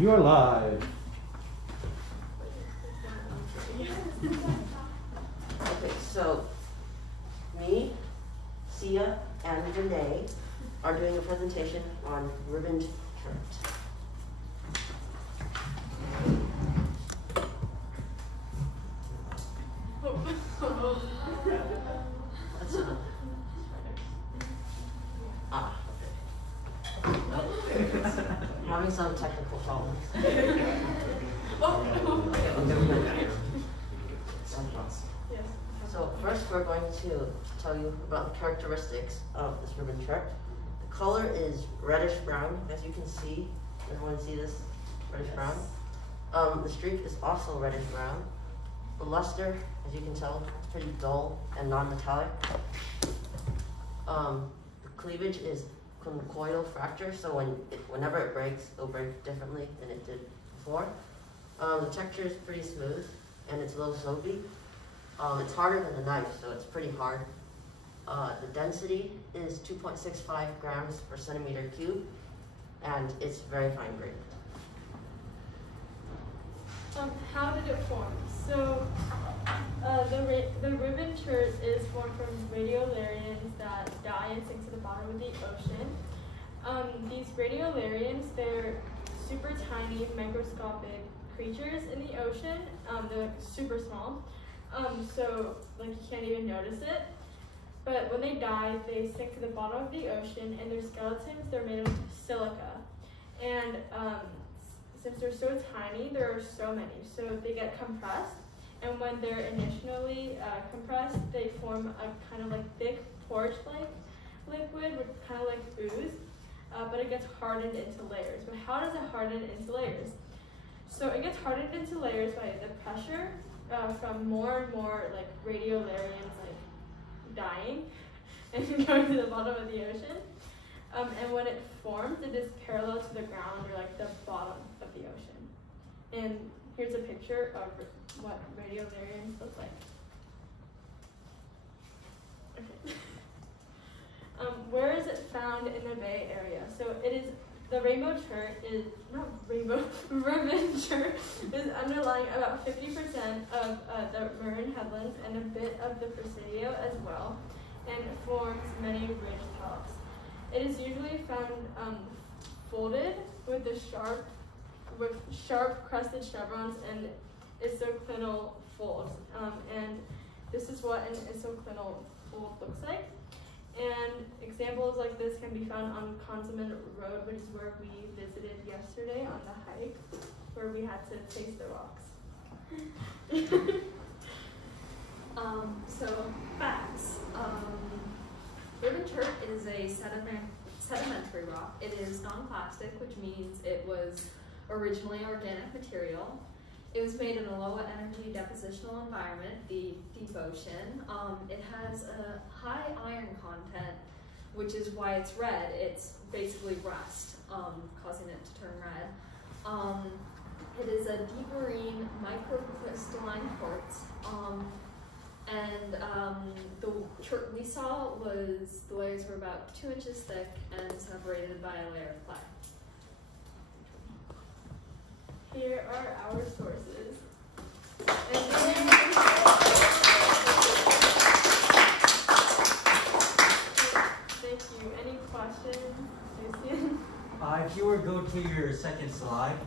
You're live. Okay, so me, Sia, and Renee are doing a presentation on ribboned chert. That's having some technical problems. So first we're going to tell you about the characteristics of this ribbon chert. The color is reddish brown, as you can see. Everyone see this? Reddish brown. The streak is also reddish brown. The luster, as you can tell, is pretty dull and non-metallic. The cleavage is conchoidal fracture, so whenever it breaks, it'll break differently than it did before. The texture is pretty smooth, and it's low soapy. It's harder than a knife, so it's pretty hard. The density is 2.65 grams per centimeter cube, and it's very fine grained. How did it form? So the ribbon chert is formed from radiolarians that die and sink to the bottom of the ocean. These radiolarians, they're super tiny, microscopic creatures in the ocean. They're like super small, so like you can't even notice it. But when they die, they sink to the bottom of the ocean, and their skeletons, they're made of silica. And since they're so tiny, there are so many, so they get compressed. And when they're initially compressed, they form a kind of like thick porridge-like liquid, kind of like ooze, but it gets hardened into layers. But how does it harden into layers? So it gets hardened into layers by the pressure from more and more like radiolarians like dying and going to the bottom of the ocean. And when it forms, it is parallel to the ground, or like the bottom of the ocean. And here's a picture of what radiolarians look like. Okay. Where is it found in the Bay Area? So it is, the rainbow chert is, not rainbow, ribbon chert is underlying about 50% of the Marin headlands and a bit of the Presidio as well, and forms many ridge tops. It is usually found folded with sharp crested chevrons and isoclinal folds. And this is what an isoclinal fold looks like. And examples like this can be found on Consummate Road, which is where we visited yesterday on the hike, where we had to taste the rocks. So facts. Ribbon chert is a sedimentary rock. It is non-plastic, which means it was originally organic material. It was made in a low energy depositional environment, the deep ocean. It has a high iron content, which is why it's red. It's basically rust, causing it to turn red. It is a deep marine microcrystalline quartz. And the chert we saw was, the layers were about 2 inches thick and separated by a layer of clay. Here are our sources. Thank you. Any questions, Lucian? If you were to go to your second slide,